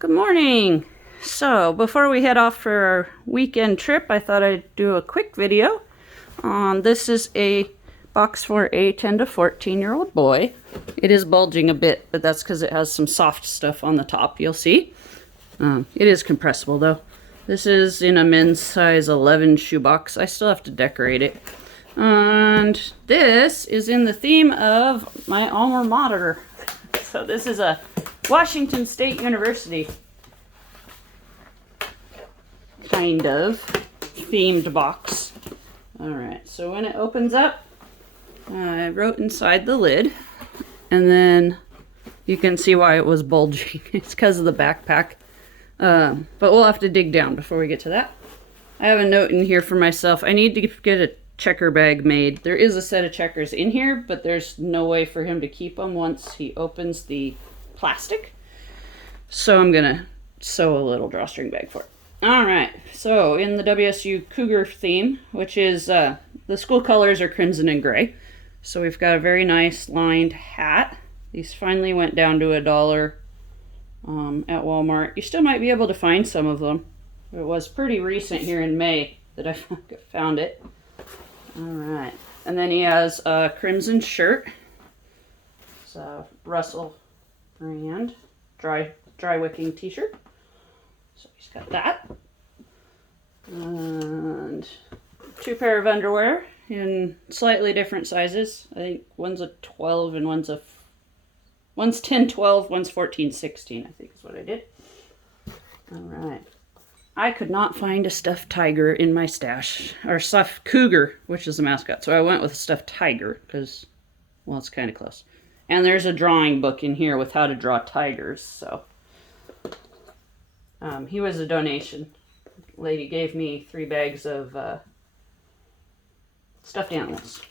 Good morning. So before we head off for our weekend trip, I thought I'd do a quick video. This is a box for a 10 to 14-year-old boy. It is bulging a bit, but that's because it has some soft stuff on the top, you'll see. It is compressible though. This is in a men's size 11 shoebox. I still have to decorate it. And this is in the theme of my alma mater. So this is a Washington State University kind of themed box. Alright, so when it opens up, I wrote inside the lid, and then you can see why it was bulging. It's because of the backpack. But we'll have to dig down before we get to that. I have a note in here for myself. I need to get a checker bag made. There is a set of checkers in here, but there's no way for him to keep them once he opens the plastic. So I'm gonna sew a little drawstring bag for it. Alright, so in the WSU Cougar theme, which is, the school colors are crimson and gray. So we've got a very nice lined hat. These finally went down to $1 at Walmart. You still might be able to find some of them. It was pretty recent here in May that I found it. Alright, and then he has a crimson shirt. It's a Russell brand dry wicking t-shirt. So he's got that. And 2 pair of underwear in slightly different sizes. I think one's a 12 and one's 10, 12, one's 14, 16, I think is what I did. Alright. I could not find a stuffed tiger in my stash, or stuffed cougar, which is the mascot. So I went with a stuffed tiger because, well, it's kind of close. And there's a drawing book in here with how to draw tigers, so. He was a donation. Lady gave me 3 bags of stuffed animals.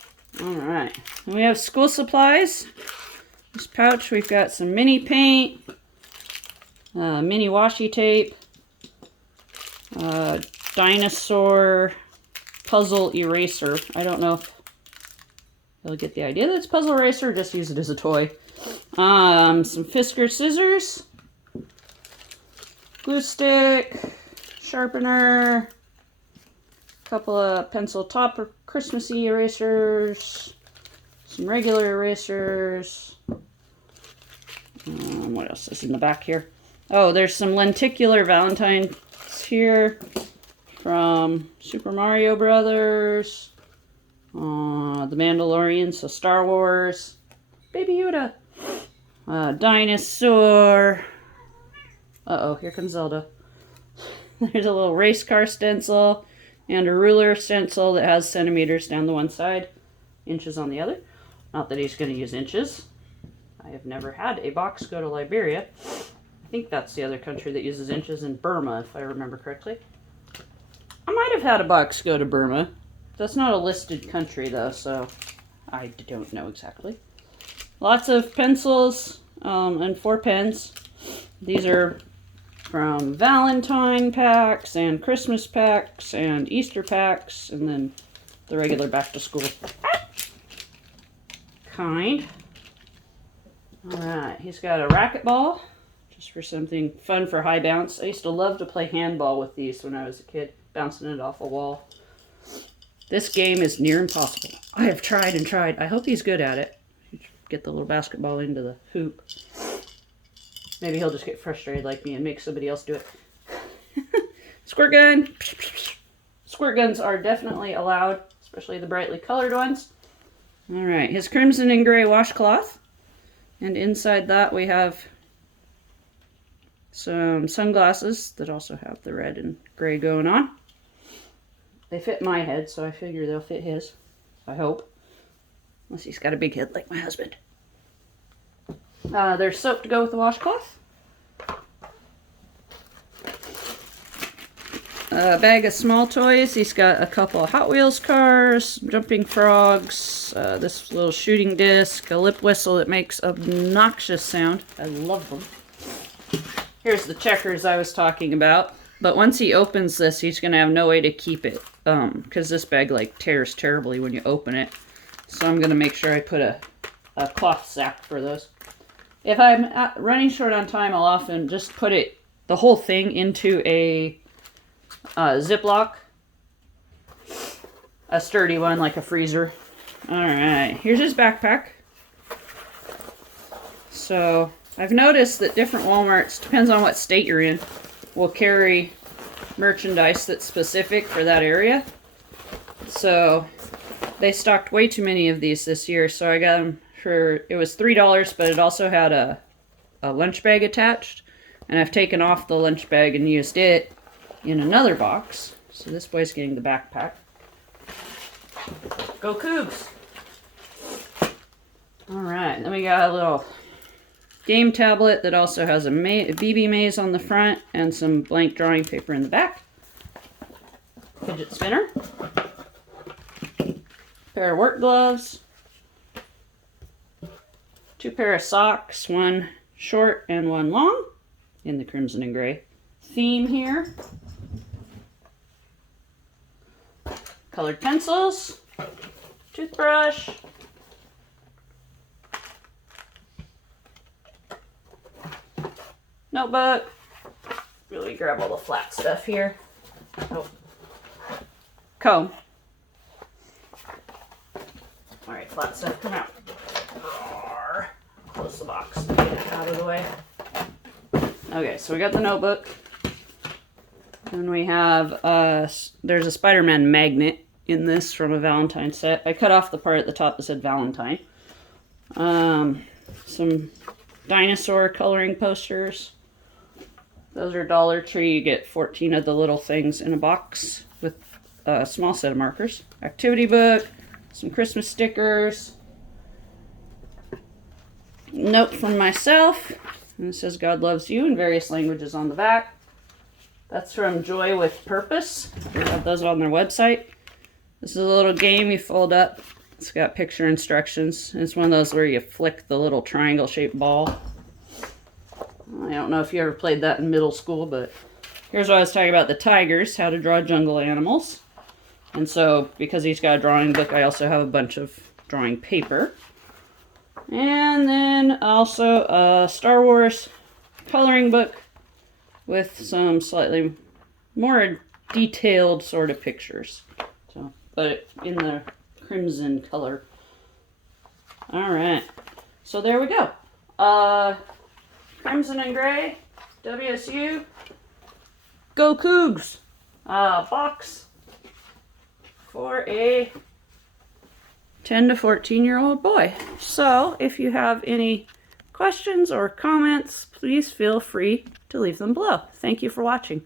Alright. We have school supplies. This pouch, we've got some mini paint, mini washi tape, dinosaur puzzle eraser. I don't know if you'll get the idea that it's puzzle eraser, or just use it as a toy. Some Fisker scissors, glue stick, sharpener, a couple of pencil topper Christmassy erasers, some regular erasers. What else is in the back here? Oh, there's some lenticular Valentines here from Super Mario Brothers, The Mandalorian, so Star Wars, Baby Yoda, dinosaur. Uh-oh, here comes Zelda. There's a little race car stencil and a ruler stencil that has centimeters down the one side, inches on the other. Not that he's going to use inches. I have never had a box go to Liberia. I think that's the other country that uses inches, in Burma, if I remember correctly. I might have had a box go to Burma. That's not a listed country, though, so I don't know exactly. Lots of pencils and 4 pens. These are from Valentine packs and Christmas packs and Easter packs, and then the regular back to school kind. Alright, he's got a racquetball, just for something fun for high bounce. I used to love to play handball with these when I was a kid, bouncing it off a wall. This game is near impossible. I have tried and tried. I hope he's good at it. Get the little basketball into the hoop. Maybe he'll just get frustrated like me and make somebody else do it. Squirt gun. Squirt guns are definitely allowed, especially the brightly colored ones. Alright, his crimson and gray washcloth. And inside that we have some sunglasses that also have the red and gray going on. They fit my head, so I figure they'll fit his. I hope. Unless he's got a big head like my husband. There's soap to go with the washcloth. A bag of small toys. He's got a couple of Hot Wheels cars, jumping frogs, this little shooting disc, a lip whistle that makes obnoxious sound. I love them. Here's the checkers I was talking about. But once he opens this, he's going to have no way to keep it, because this bag like tears terribly when you open it. So I'm going to make sure I put a cloth sack for those. If I'm running short on time, I'll often just put it the whole thing into a Ziploc. A sturdy one, like a freezer. Alright, here's his backpack. So, I've noticed that different Walmarts, depends on what state you're in, will carry merchandise that's specific for that area. So, they stocked way too many of these this year, so I got them for, it was $3, but it also had a lunch bag attached. And I've taken off the lunch bag and used it in another box. So this boy's getting the backpack. Go Cougs! Alright, then we got a little game tablet that also has a BB maze on the front and some blank drawing paper in the back. Fidget spinner. Pair of work gloves. 2 pair of socks, one short and one long, in the crimson and gray theme here. Colored pencils, toothbrush, notebook. Really grab all the flat stuff here. Oh. Comb. Alright, flat stuff, come out. Roar. Close the box and get it out of the way. Okay, so we got the notebook. And we have, there's a Spider-Man magnet in this from a Valentine set. I cut off the part at the top that said Valentine. Some dinosaur coloring posters. Those are Dollar Tree. You get 14 of the little things in a box with a small set of markers. Activity book, some Christmas stickers. Note from myself. And it says God loves you in various languages on the back. That's from Joy with Purpose. They have those on their website. This is a little game you fold up. It's got picture instructions. It's one of those where you flick the little triangle-shaped ball. I don't know if you ever played that in middle school, but here's what I was talking about, the tigers, how to draw jungle animals. And so, because he's got a drawing book, I also have a bunch of drawing paper. And then also a Star Wars coloring book with some slightly more detailed sort of pictures. So, but in the crimson color. Alright, so there we go. Crimson and gray, WSU, Go Cougs, box for a 10 to 14-year-old boy. So, if you have any questions or comments, please feel free to leave them below. Thank you for watching.